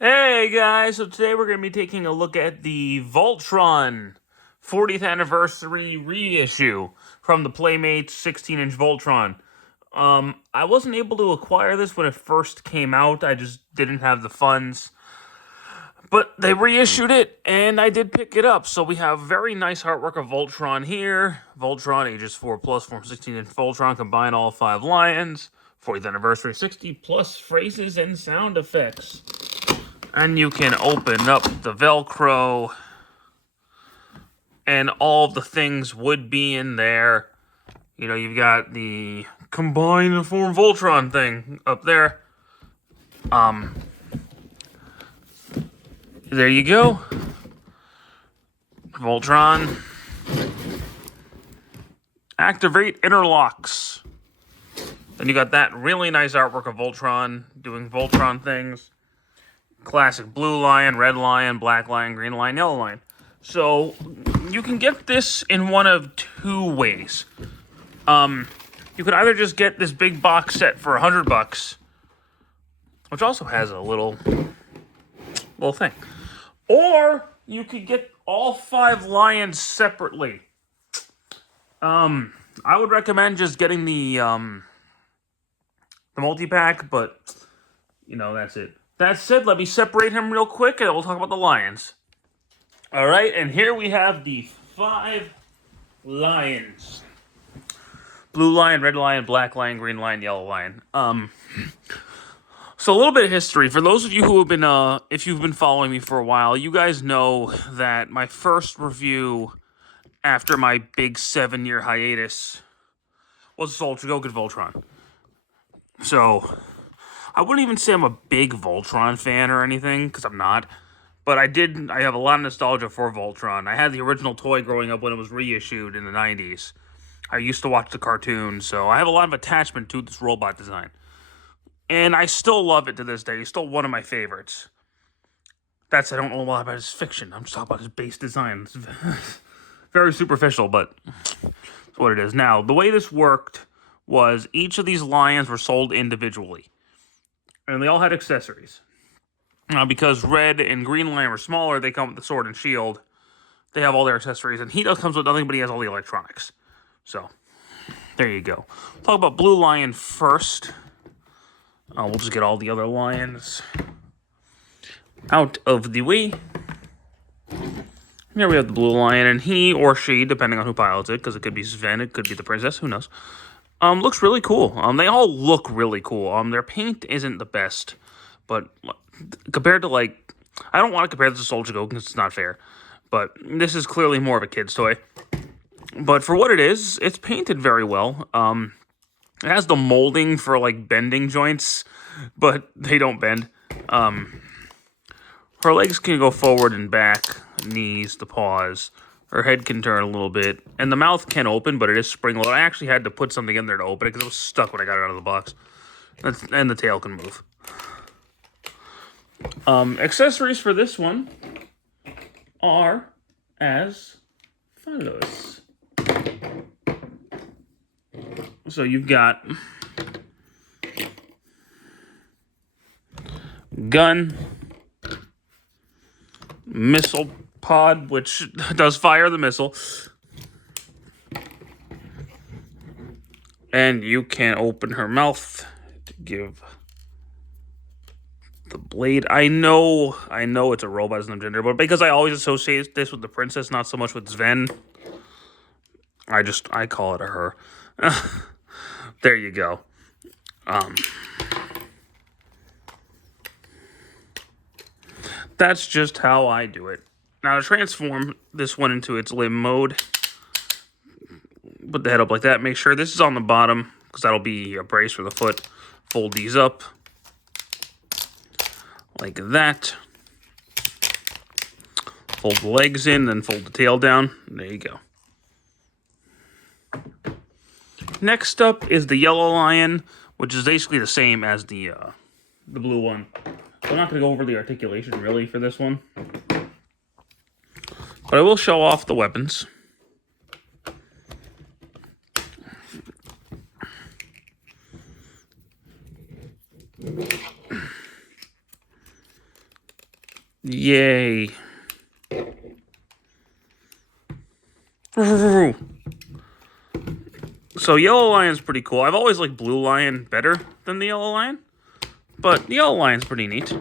Hey guys, so today we're going to be taking a look at the Voltron 40th anniversary reissue from the Playmates 16-inch Voltron. I wasn't able to acquire this when it first came out. I just didn't have the funds. But they reissued it, and I did pick it up. So we have very nice artwork of Voltron here. Voltron, ages 4 plus, from 16-inch Voltron, combine all 5 lions. 40th anniversary, 60 plus phrases and sound effects. And you can open up the Velcro, and all of the things would be in there. You know, you've got the combine form Voltron thing up there. There you go. Voltron. Activate interlocks. Then you got that really nice artwork of Voltron doing Voltron things. Classic blue lion, red lion, black lion, green lion, yellow lion. So you can get this in one of two ways. You could either just get this big box set for $100, which also has a little thing, or you could get all 5 lions separately. I would recommend just getting the multi-pack, but you know, that's it. That said, let me separate him real quick, and we'll talk about the lions. All right, and here we have the 5 lions. Blue lion, red lion, black lion, green lion, yellow lion. So a little bit of history. For those of you who have been, if you've been following me for a while, you guys know that my first review after my big 7-year hiatus was Ultra Goku Voltron. So I wouldn't even say I'm a big Voltron fan or anything, because I'm not. But I have a lot of nostalgia for Voltron. I had the original toy growing up when it was reissued in the 90s. I used to watch the cartoon, so I have a lot of attachment to this robot design. And I still love it to this day. He's still one of my favorites. I don't know a lot about his fiction. I'm just talking about his base design. It's very superficial, but that's what it is. Now, the way this worked was each of these lions were sold individually. And they all had accessories. Now, because red and green lion were smaller, they come with the sword and shield. They have all their accessories. And he comes with nothing, but he has all the electronics. So, there you go. Talk about blue lion first. We'll just get all the other lions out of the way. Here we have the blue lion, and he or she, depending on who pilots it, because it could be Sven, it could be the princess, who knows. Looks really cool. They all look really cool. Their paint isn't the best, but compared to, like, I don't want to compare this to Soldier Go because it's not fair, but this is clearly more of a kid's toy. But for what it is, it's painted very well. It has the molding for, like, bending joints, but they don't bend. Her legs can go forward and back, knees, the paws. Her head can turn a little bit, and the mouth can open, but it is spring-loaded. I actually had to put something in there to open it because it was stuck when I got it out of the box. And the tail can move. Accessories for this one are as follows. So you've got gun, missile pod, which does fire the missile, and you can open her mouth to give the blade. I know it's a robot, it's not gender, but because I always associate this with the princess, not so much with Sven, I call it a her. There you go. That's just how I do it. Now, to transform this one into its limb mode, put the head up like that. Make sure this is on the bottom, because that'll be a brace for the foot. Fold these up like that. Fold the legs in, then fold the tail down. There you go. Next up is the yellow lion, which is basically the same as the blue one. I'm not going to go over the articulation, really, for this one. But I will show off the weapons. Yay. So Yellow Lion's pretty cool. I've always liked Blue Lion better than the Yellow Lion, but the Yellow Lion's pretty neat.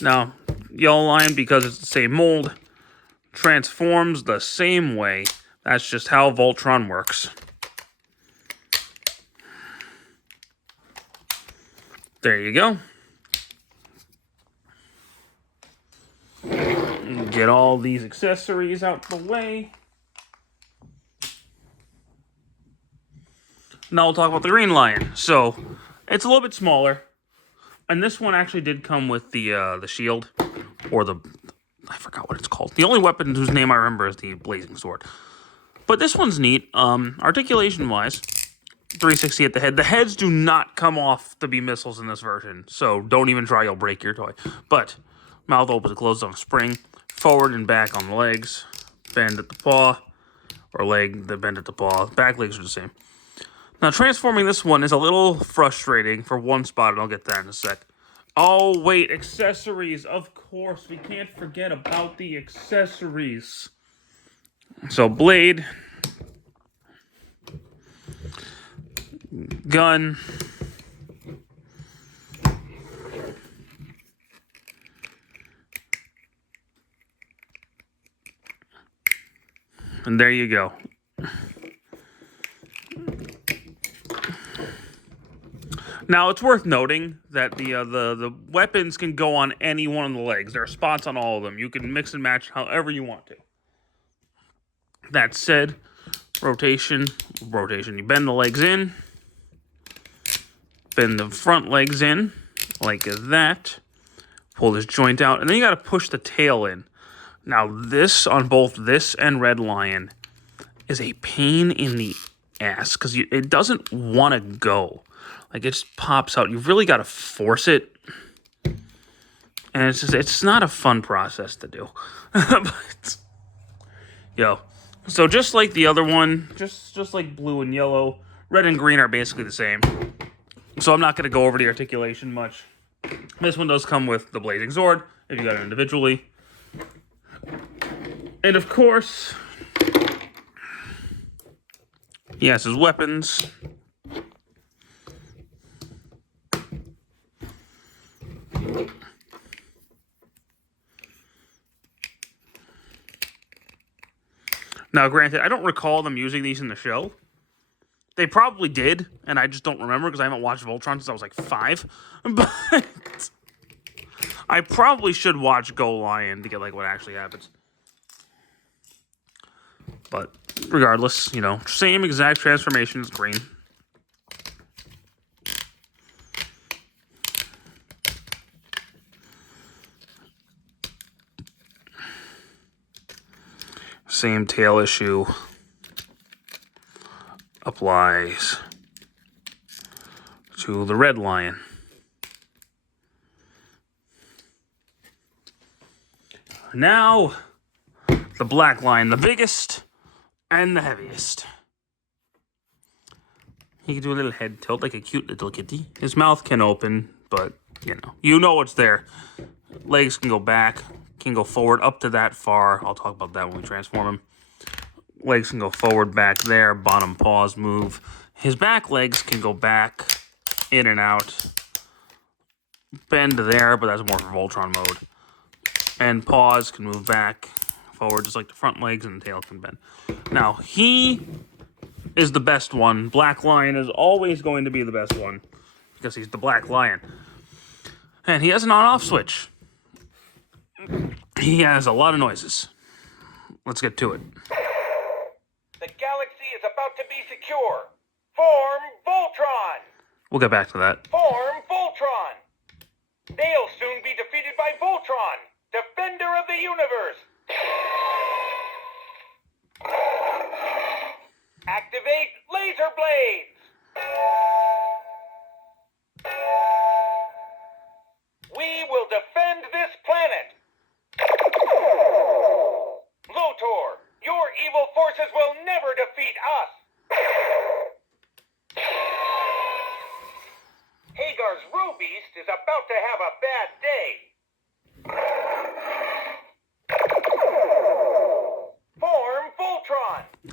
Now, Yellow Lion, because it's the same mold, transforms the same way. That's just how Voltron works. There you go. Get all these accessories out the way. Now we'll talk about the Green Lion. So, it's a little bit smaller. And this one actually did come with the shield. Or I forgot what it's called. The only weapon whose name I remember is the Blazing Sword. But this one's neat. Articulation-wise, 360 at the head. The heads do not come off to be missiles in this version. So, don't even try, you'll break your toy. But, mouth opens and closes on a spring. Forward and back on the legs. Bend at the paw. Or leg, the bend at the paw. Back legs are the same. Now, transforming this one is a little frustrating for one spot, and I'll get that in a sec. Oh, wait, accessories. Of course, we can't forget about the accessories. So, blade. Gun. And there you go. Now, it's worth noting that the weapons can go on any one of the legs. There are spots on all of them. You can mix and match however you want to. That said, rotation. You bend the legs in. Bend the front legs in, like that. Pull this joint out, and then you got to push the tail in. Now, this, on both this and Red Lion, is a pain in the ass, because it doesn't want to go. Like, it just pops out. You've really got to force it. And it's not a fun process to do. But, so just like the other one, just like blue and yellow, red and green are basically the same. So I'm not going to go over the articulation much. This one does come with the Blazing Sword, if you got it individually. And of course, he has his weapons. Now, granted, I don't recall them using these in the show. They probably did, and I just don't remember because I haven't watched Voltron since I was like 5. But I probably should watch Go Lion to get like what actually happens. But regardless, same exact transformation as green. Same tail issue applies to the Red Lion. Now, the Black Lion, the biggest and the heaviest. He can do a little head tilt like a cute little kitty. His mouth can open, but, you know what's there. Legs can go back, can go forward up to that far. I'll talk about that when we transform him. Legs can go forward, back there. Bottom paws move. His back legs can go back, in and out. Bend there, but that's more for Voltron mode. And paws can move back, forward, just like the front legs, and the tail can bend. Now, he is the best one. Black Lion is always going to be the best one, because he's the Black Lion. And he has an on-off switch. He has a lot of noises. Let's get to it. The galaxy is about to be secure. Form Voltron! We'll get back to that. Form Voltron! They'll soon be defeated by Voltron, defender of the universe. Activate laser blades! We will defend this planet. Lotor, your evil forces will never defeat us. Hagar's Robeast is about to have a bad day.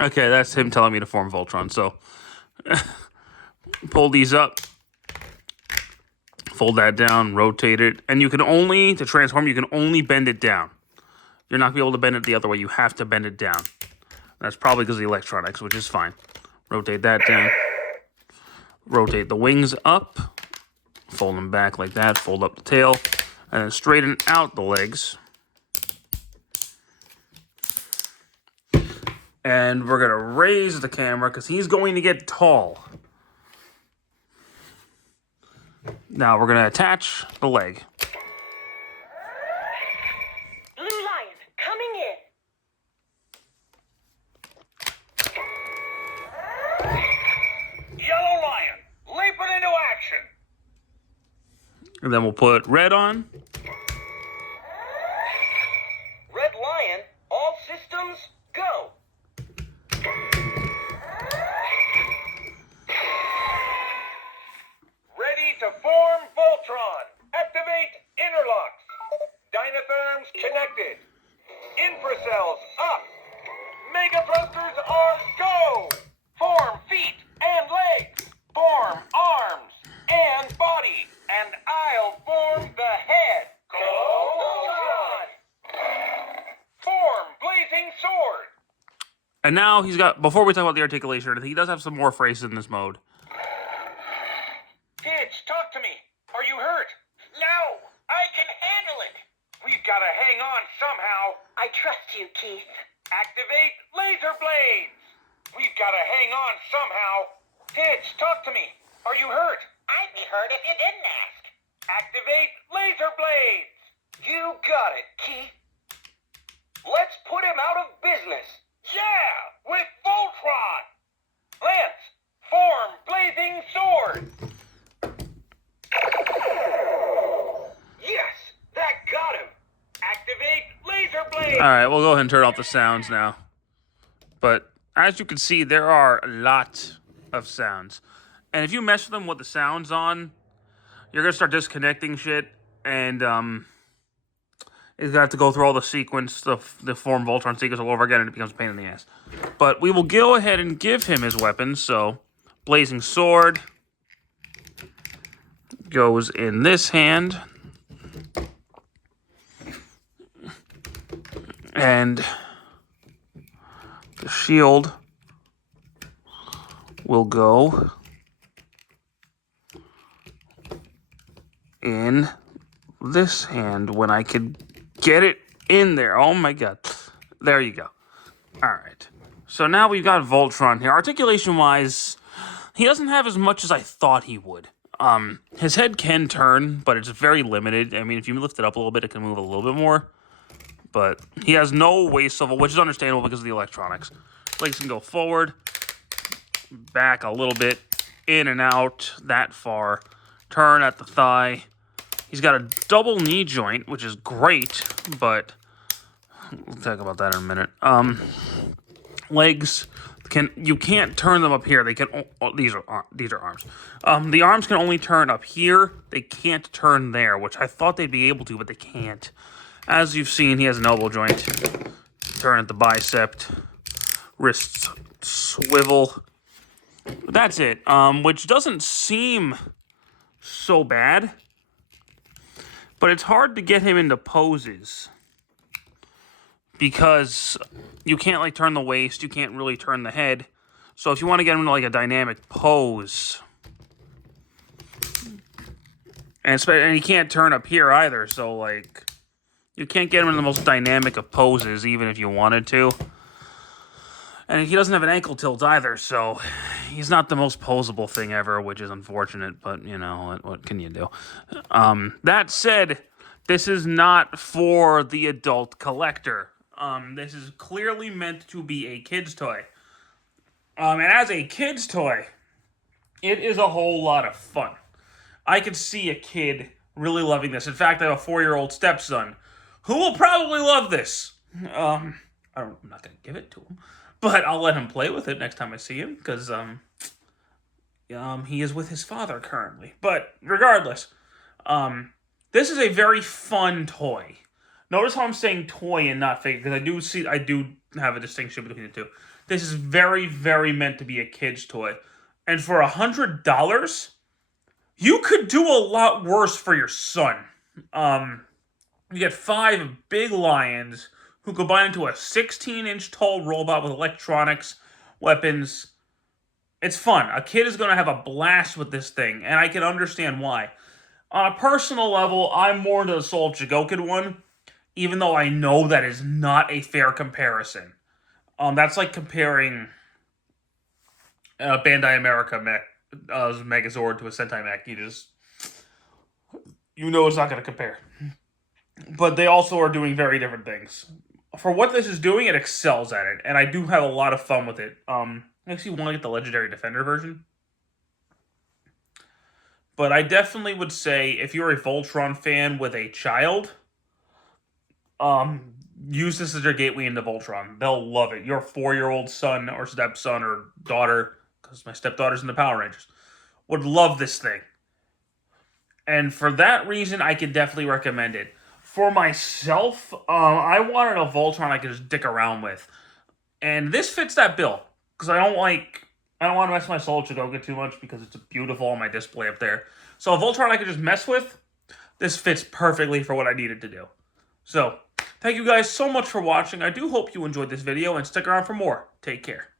Okay, that's him telling me to form Voltron. So, pull these up. Fold that down, rotate it. And you can only, to transform, you can only bend it down. You're not going to be able to bend it the other way. You have to bend it down. That's probably because of the electronics, which is fine. Rotate that down. Rotate the wings up. Fold them back like that. Fold up the tail. And then straighten out the legs. And we're going to raise the camera because he's going to get tall. Now we're going to attach the leg. Blue Lion, coming in. Yellow Lion, leaping into action. And then we'll put red on. Red Lion, all systems go. Ready to form Voltron. Activate interlocks. Dynatherms connected. Infracells up. Mega thrusters are go. Form feet and legs. Form arms and body. And I'll form the head. Go Voltron. Form blazing sword. And now he's got, before we talk about the articulation, he does have some more phrases in this mode. Kids, talk to me. Are you hurt? No, I can handle it. We've got to hang on somehow. I trust you, Keith. Activate laser blades. We've got to hang on somehow. Kids, talk to me. Are you hurt? I'd be hurt if you didn't ask. Activate laser blades. You got it, Keith. Let's put him out of business. Yeah, with Voltron. Lance, form blazing sword. Yes, that got him. Activate laser blades. All right, we'll go ahead and turn off the sounds now. But as you can see, there are a lot of sounds. And if you mess with them with the sounds on, you're going to start disconnecting shit. And you're going to have to go through all the sequence, the form Voltron sequence all over again, and it becomes a pain in the ass. But we will go ahead and give him his weapons. So, blazing sword goes in this hand. And the shield will go in this hand when I could get it in there. Oh my god. There you go. Alright. So now we've got Voltron here. Articulation-wise, he doesn't have as much as I thought he would. His head can turn, but it's very limited. I mean, if you lift it up a little bit, it can move a little bit more. But he has no waist swivel, which is understandable because of the electronics. Legs can go forward, back a little bit, in and out, that far. Turn at the thigh. He's got a double knee joint, which is great, but we'll talk about that in a minute. Legs you can't turn them up here. They can. These are arms. The arms can only turn up here. They can't turn there, which I thought they'd be able to, but they can't. As you've seen, he has an elbow joint. Turn at the bicep. Wrists swivel. That's it. Which doesn't seem so bad. But it's hard to get him into poses. Because you can't, like, turn the waist. You can't really turn the head. So if you want to get him into, like, a dynamic pose. And he can't turn up here either. So, like, you can't get him in the most dynamic of poses, even if you wanted to. And he doesn't have an ankle tilt either, so he's not the most posable thing ever, which is unfortunate, but, you know, what can you do? That said, this is not for the adult collector. This is clearly meant to be a kid's toy. And as a kid's toy, it is a whole lot of fun. I could see a kid really loving this. In fact, I have a 4-year-old stepson who will probably love this. I'm not going to give it to him, but I'll let him play with it next time I see him, because he is with his father currently. But regardless, this is a very fun toy. Notice how I'm saying toy and not figure, because I do have a distinction between the two. This is very, very meant to be a kid's toy. And for $100, you could do a lot worse for your son. You get 5 big lions who combine into a 16-inch tall robot with electronics, weapons. It's fun. A kid is going to have a blast with this thing, and I can understand why. On a personal level, I'm more into the Soul Jigokin one, even though I know that is not a fair comparison. That's like comparing Bandai America Megazord to a Sentai mech. You know it's not going to compare. But they also are doing very different things. For what this is doing, it excels at it, and I do have a lot of fun with it. I actually want to get the Legendary Defender version. But I definitely would say, if you're a Voltron fan with a child, use this as your gateway into Voltron. They'll love it. Your 4-year-old son or stepson or daughter, because my stepdaughter's in the Power Rangers, would love this thing. And for that reason, I could definitely recommend it. For myself, I wanted a Voltron I could just dick around with. And this fits that bill. Because I don't want to mess my Soul Chigoga too much because it's beautiful on my display up there. So a Voltron I could just mess with, this fits perfectly for what I needed to do. So, thank you guys so much for watching. I do hope you enjoyed this video and stick around for more. Take care.